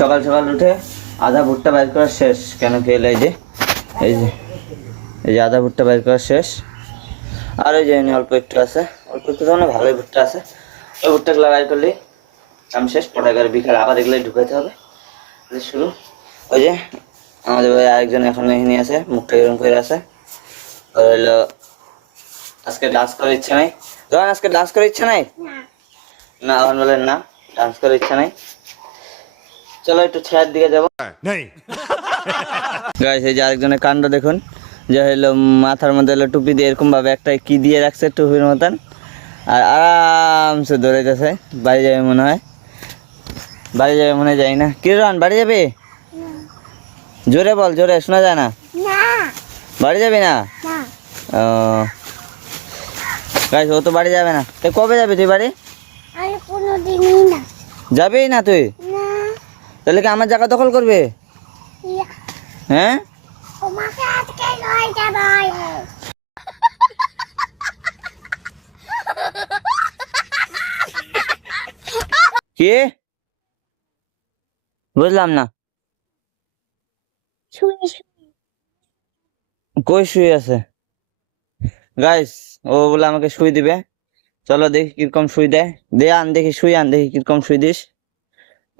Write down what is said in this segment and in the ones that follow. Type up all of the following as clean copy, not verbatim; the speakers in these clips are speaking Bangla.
সকাল সকাল উঠে আধা ভুট্টা বাইর করা শেষ। কেন কি হলো, এই যে আধা ভুট্টা বাইর করা শেষ। আর ওই যে অল্প একটু আছে, অল্প একটু তো না, ভালোই ভুট্টা আছে। ওই ভুট্টাগুলো বাইর করলেই কাম শেষ। পটাকার বিকাল আবার এগুলো ঢুকাইতে হবে। শুরু। ওই যে আমাদের ভাই আরেকজন এখন এখানে আছে, মুখটা এরকম করে আছে। হইলো আজকে ডান্স করার ইচ্ছা নাই। ধরেন আজকে ডান্স করার ইচ্ছা নাই না, এখন বলেন না ডান্স করার ইচ্ছা নাই। চলো একটু ছায়ার দিকে যাবো। গাইস এই যে আরেকজনের কাণ্ড দেখুন, যে হইলো মাথার মধ্যে হলো টুপি দিয়ে এরকম ভাবে একটা কি দিয়ে রাখছে টুপির মতন, আর আরামসে দৌড়াইতেছে। বাড়ি যাবে মনে হয়, বাড়ি যাবে মনে হয়, যাই না। কিরণ বাড়ি যাবে? জোরে বল, জোরে শোনা যায় না। বাড়ি যাবি না? ও গাইস, ও তো বাড়ি যাবে না। তো কবে যাবি তুই বাড়ি? যাবি না তুই? তাহলে কি আমার জায়গা দখল করবে? হ্যাঁ, কি বুঝলাম না। কই শুয়ে আছে? গাইস ও বলে আমাকে শুই দিবে। চলো দেখি কিরকম শুই দেয়। দে আন দেখি, শুই আন দেখি কিরকম শুই দিস।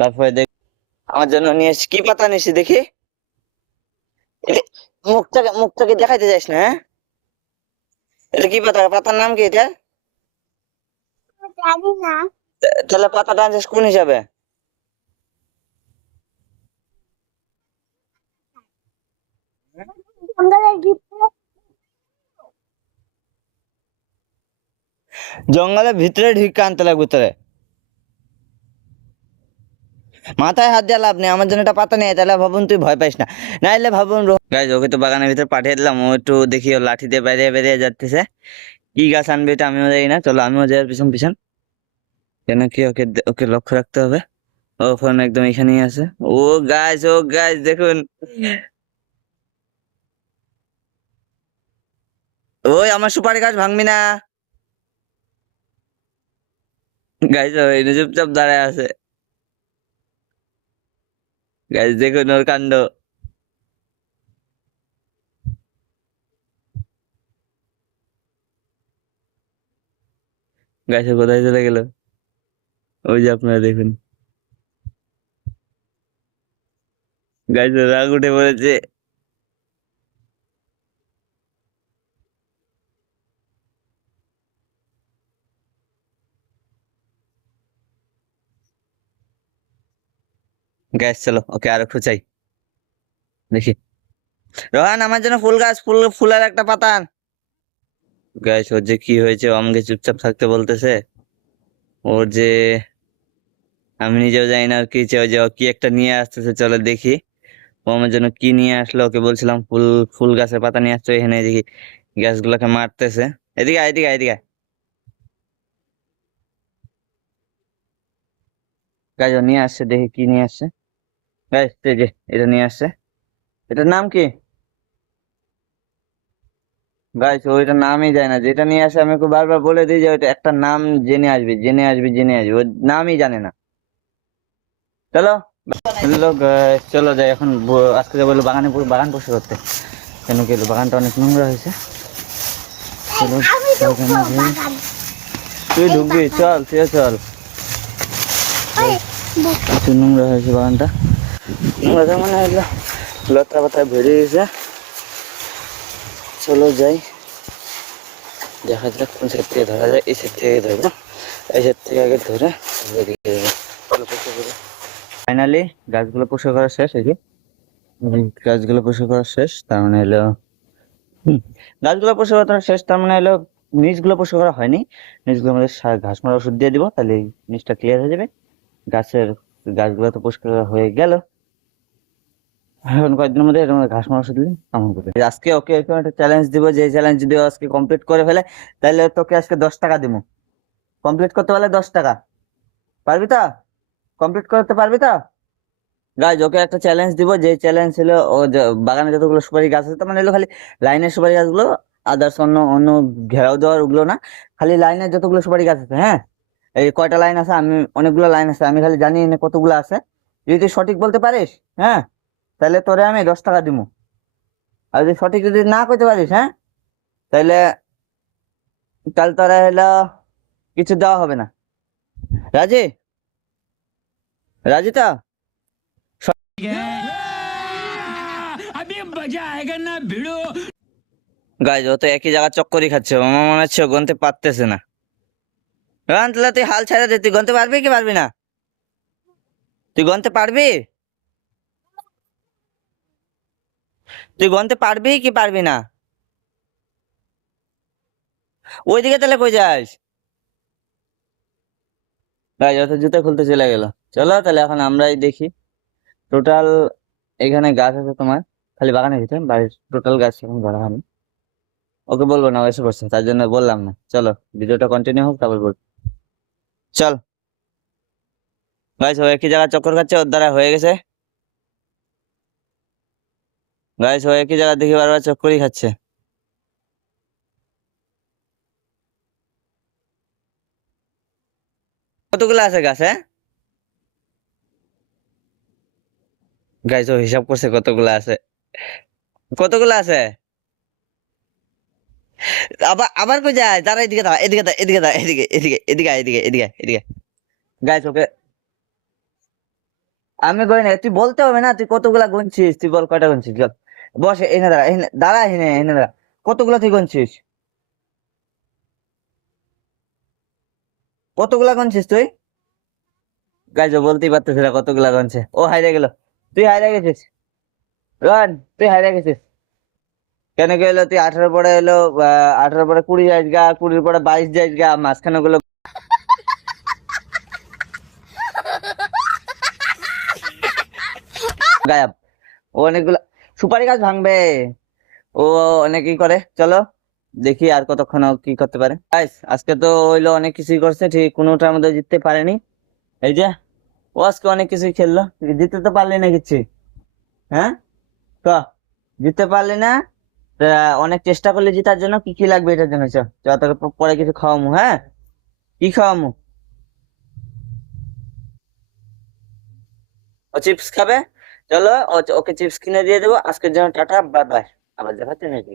তারপরে দেখ আমার জন্য নিয়ে কি পাতা নিছি দেখি। মুখটাকে দেখাইতে যাস না, হ্যাঁ? এটা কি পাতা? পাতার নাম কি এটা? তাহলে পাতাটা আনছিস কোন হিসাবে? জঙ্গলের ভিতরে ঢুকে আনতে লাগবে তোরে। মাথায় হাত দিয়ে লাভ নেই, আমার জন্য একটা পাতা নেই। তাহলে ভাবুন তুই ভয় পাইস না, নাইলে ভাবুন। গাইজ ওকে তো বাগানের ভিতরে পাঠিয়ে দিলাম, ও একটু দেখি ও লাঠি দিয়ে বেরিয়ে বেরিয়ে যাচ্ছে। কি গাছ আনবে এটা আমিও জানি না। চলো আমিও যাই পিছন পিছন। কেন কি ওকে ওকে লক্ষ্য রাখতে হবে। ও ফোন একদম এখানেই আছে। ও গাইজ দেখুন, ওই আমার সুপারি গাছ ভাঙবি না। গাইজ ওই চুপচাপ দাঁড়ায় আছে। গাইজ দেখুন ওর কাণ্ড। গাছে কোথায় চলে গেল? ওই যে আপনারা দেখুন, গাছে রাগ উঠে পড়েছে। গাছ চলো ওকে আরো খুঁচাই দেখি। রোহান আমার জন্য ফুল গাছ, ফুলের একটা পাতা আন। গাছ ওর যে কি হয়েছে, ও আমাকে চুপচাপ থাকতে বলতেছে। ওর যে আমি নিজেও জানি না কি চাই, যে ও কি একটা নিয়ে আসতেছে। চলো দেখি ও আমার জন্য কি নিয়ে আসলো। ওকে বলছিলাম ফুল ফুল গাছের পাতা নিয়ে আসছো, এখানে দেখি গাছগুলোকে মারতেছে। এদিকে আয়, এদিকে আয়, এদিকে আয়। গাছ ও নিয়ে আসছে, দেখি কি নিয়ে আসছে। গাছ এই যে এটা নিয়ে আসছে। এটার নাম কি? গাইস ওইটার নামই যায় না, যেটা নিয়ে আসে আমি ওকে বারবার বলে দিই যে ওইটা একটা নাম জেনে আসবি, জেনে আসবি, জেনে আসবি। ওর নামই জানে না। চলো হ্যালো গাইস, চলো যাই এখন। আজকে যাবো হলো বাগানে, পুরো বাগান পরিষ্কার করতে। কেন কি হলো, বাগানটা অনেক নোংরা হয়েছে। চলো তুই ঢুকবি, চল তুই চল। প্রচুর নোংরা হয়েছে বাগানটা। নোংরা মানে হলো লতা পাতা ভরে গেছে। চলো যাই, দেখা যাক কোন সাইড থেকে ধরা যায়। এই সাইড থেকে ধরবো, এই সাইড থেকে আগে ধরে ফাইনালি গাছগুলো পরিষ্কার করা শেষ। এই যে গাছগুলো পরিষ্কার করা শেষ, তার মানে হলো গাছগুলো পরিষ্কার করা শেষ, তার মানে হলো নিচগুলো পরিষ্কার করা হয়নি। নিচগুলো আমাদের ঘাস মারা ওষুধ দিয়ে দিব, তাহলে নিচটা ক্লিয়ার হয়ে যাবে। গাছের গাছগুলো তো পরিষ্কার করা হয়ে গেল। এখন কয়েকদিনের মধ্যে এরকম ঘাস মারা ওষুধ দিলে কেমন করবে। আজকে ওকে এরকম একটা চ্যালেঞ্জ দিব, যে চ্যালেঞ্জ যদি আজকে কমপ্লিট করে ফেলে তাহলে তোকে আজকে 10 টাকা দিব। কমপ্লিট করতে পারলে 10 টাকা। পারবি তো? কমপ্লিট করতে পারবি তো? গাইজ ওকে একটা চ্যালেঞ্জ দিব, যে চ্যালেঞ্জ ছিল ও বাগানে যতগুলো সুপারি গাছ আছে, তার মানে হলো খালি লাইনের সুপারি গাছগুলো, আদার্স অন্য অন্য ঘেরাও দেওয়ার ওগুলো না, খালি লাইনের যতগুলো সুপারি গাছ আছে। হ্যাঁ, এই কয়টা লাইন আছে, আমি অনেকগুলো লাইন আছে, আমি খালি জানি না কতগুলো আছে। যদি তুই সঠিক বলতে পারিস, হ্যাঁ, তাহলে তোরে আমি 10 টাকা দিব। আর যদি সঠিক যদি না করতে পারিস, হ্যাঁ, তাহলে তাহলে তোরা হলো কিছু দেওয়া হবে না। রাজি? রাজি তো? গাইজ ও তো একই জায়গা চক্করই খাচ্ছে, আমার মনে হচ্ছে ও গুনতে পারতেছে না। তাহলে তুই হাল ছেড়ে দে, তুই গুনতে পারবি কি পারবি না? তুই গুনতে পারবি? তুই গুনতে পারবি কি পারবি না? ওইদিকে তাহলে কই যাস? গাইজ ও তো জুতো খুলতে চলে গেল। চলো তাহলে এখন আমরাই দেখি। টোটাল এখানে গাছ আছে তোমার, খালি বাগানের ভিতরে, বাড়ির টোটাল গাছ এখন ধরা হয়নি। ওকে বলবো না, ও এসে পড়ছে, তার জন্য বললাম না। চলো ভিডিওটা কন্টিনিউ হোক, তারপর বল। চল গাইস, ও একই জায়গায় চক্কর খাচ্ছে, ওর দ্বারা হয়ে গেছে। গাইস ও একই জায়গা দেখি বারবার চক্করই খাচ্ছে। কতগুলো আছে গাছ, হ্যাঁ? গাইস ও হিসাব করছে কতগুলো আছে। কতগুলো আছে? আবার আবার কই যায়? দাঁড়া, এদিকে দাঁড়া, এদিকে দাঁড়া, এদিকে দাঁড়া, এদিকে এদিকে এদিকে আয়, এদিকে এদিকে এদিকে। গাইস ওকে আমি গই না, তুই বলতে হবে না তুই কতগুলা গুনছিস, তুই বল কয়টা গুনছিস, চল। বস এনে দাঁড়া, এনে দাঁড়া, এনে এনে দাঁড়া। কতগুলা তুই গুনছিস? কতগুলা গুনছিস তুই? গাইস ও বলতেই পারতেছে না কতগুলা গুনছে, ও হাইরে গেল। তুই হাইরে গেছিস, রন, তুই হাইরে গেছিস। কেন কি হলো, তুই 18 পরে এলো, 18 পরে 20 যাইস গা, 20 পরে 22 যাইস গা, মাঝখানে গুলো গায়াব। ও অনেকগুলো সুপারি গাছ ভাঙবে, ও অনেকই করে। চলো দেখি আর কতক্ষণ ও কি করতে পারে। গাইস আজকে তো হইলো অনেক কিছুই করছে, ঠিক কোনোটার মধ্যে জিততে পারেনি। এই যে ও আজকে অনেক কিছুই খেললো, জিততে তো পারলি না কিচ্ছু, হ্যাঁ? ক, জিততে পারলি না? তা অনেক চেষ্টা করলে জেতার জন্য, কি কি লাগবে এটার জন্য? চ চ, তোকে পরে কিছু খাওয়ামু, হ্যাঁ? কি খাওয়ামু? ও চিপস খাবে। চলো ওকে চিপস কিনে দিয়ে দেবো আজকের জন্য। Tata, bye bye. আবার দেখাচ্ছে নাকি?